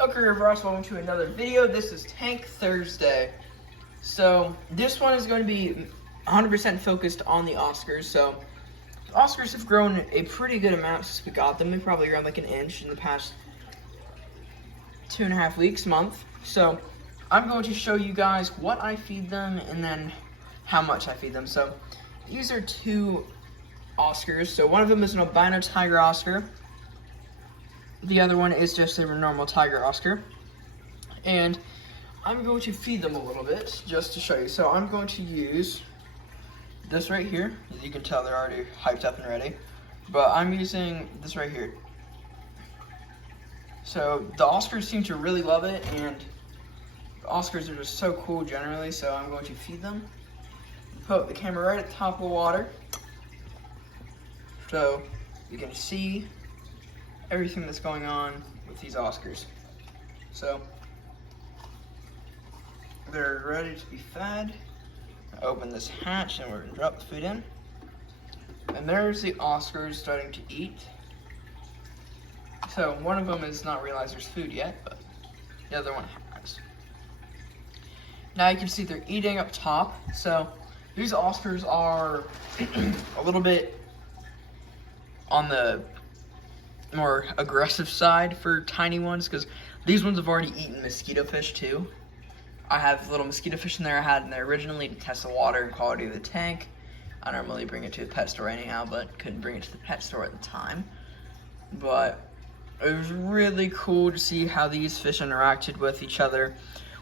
Okay, Ross, welcome to another video. This is Tank Thursday. So, this one is going to be 100% focused on the Oscars. So, the Oscars have grown a pretty good amount since we got them. They've probably grown like an inch in the past 2.5 weeks, month. So, I'm going to show you guys what I feed them and then how much I feed them. So, these are two Oscars. So, one of them is an albino tiger Oscar. The other one is just a normal tiger Oscar. And I'm going to feed them a little bit just to show you. So I'm going to use this right here. As you can tell, they're already hyped up and ready. But I'm using this right here. So the Oscars seem to really love it, and the Oscars are just so cool generally. So I'm going to feed them. Put the camera right at the top of the water, so you can see everything that's going on with these Oscars. So they're ready to be fed. I open this hatch and we're gonna drop the food in. And there's the Oscars starting to eat. So one of them has not realized there's food yet, but the other one has. Now you can see they're eating up top. So these Oscars are a little bit on the more aggressive side for tiny ones, because these ones have already eaten mosquito fish too. I have little mosquito fish in there I had in there originally to test the water and quality of the tank. I normally bring it to the pet store anyhow, but couldn't bring it to the pet store at the time. But it was really cool to see how these fish interacted with each other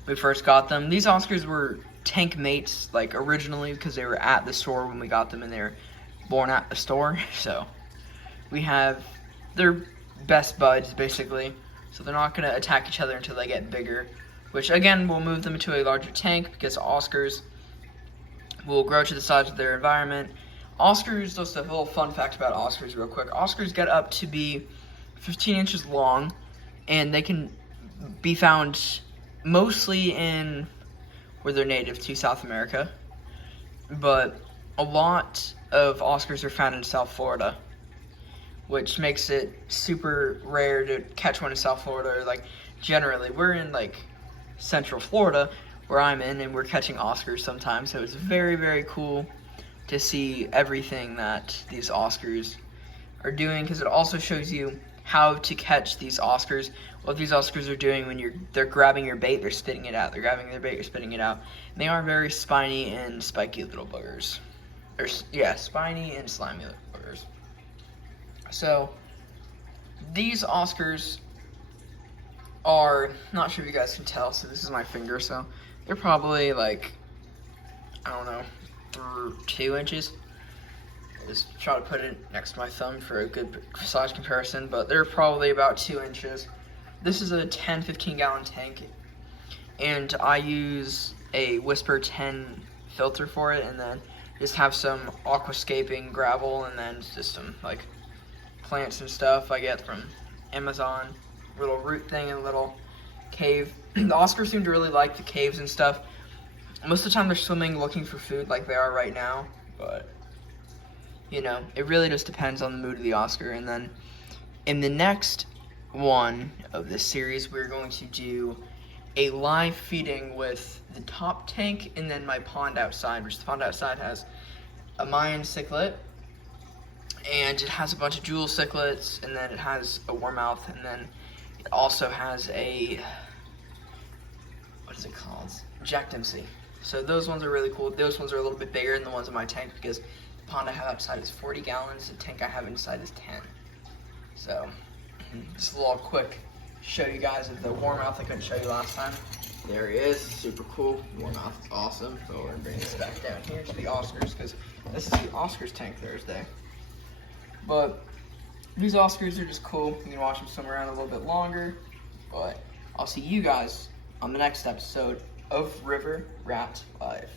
when we first got them. These Oscars were tank mates, like originally, because they were at the store when we got them and they were born at the store. So they're best buds basically, so they're not going to attack each other until they get bigger, which again will move them into a larger tank, because Oscars will grow to the size of their environment. Oscars, just a little fun fact about Oscars real quick, Oscars get up to be 15 inches long, and they can be found mostly in where they're native to, South America, but a lot of Oscars are found in South Florida, which makes it super rare to catch one in South Florida. Like, generally, we're in, like, Central Florida, where I'm in, and we're catching Oscars sometimes, so it's very, very cool to see everything that these Oscars are doing, because it also shows you how to catch these Oscars. What these Oscars are doing when they're grabbing your bait, they're spitting it out. They're grabbing their bait, they're spitting it out. And they are very spiny and spiky little boogers. Spiny and slimy little boogers. So, these Oscars are, not sure if you guys can tell, so this is my finger, so they're probably like, I don't know, 2 inches. Just try to put it next to my thumb for a good size comparison, but they're probably about 2 inches. This is a 10-15 gallon tank, and I use a Whisper 10 filter for it, and then just have some aquascaping gravel, and then just some like plants and stuff I get from Amazon, little root thing and a little cave. The Oscars seem to really like the caves and stuff. Most of the time they're swimming looking for food like they are right now, but you know, it really just depends on the mood of the Oscar. And then in the next one of this series, we're going to do a live feeding with the top tank and then my pond outside, which the pond outside has a Mayan cichlid, and it has a bunch of jewel cichlids, and then it has a warmouth, and then it also has a, what is it called? Jack Dempsey. So those ones are really cool. Those ones are a little bit bigger than the ones in my tank, because the pond I have outside is 40 gallons, the tank I have inside is 10. So, just a little quick show you guys of the warmouth I couldn't show you last time. There he is, super cool. Warmouth is awesome. So we're gonna bring this back down here to the Oscars, because this is the Oscars Tank Thursday. But these Oscars are just cool. You can watch them swim around a little bit longer. But I'll see you guys on the next episode of River Rat Live.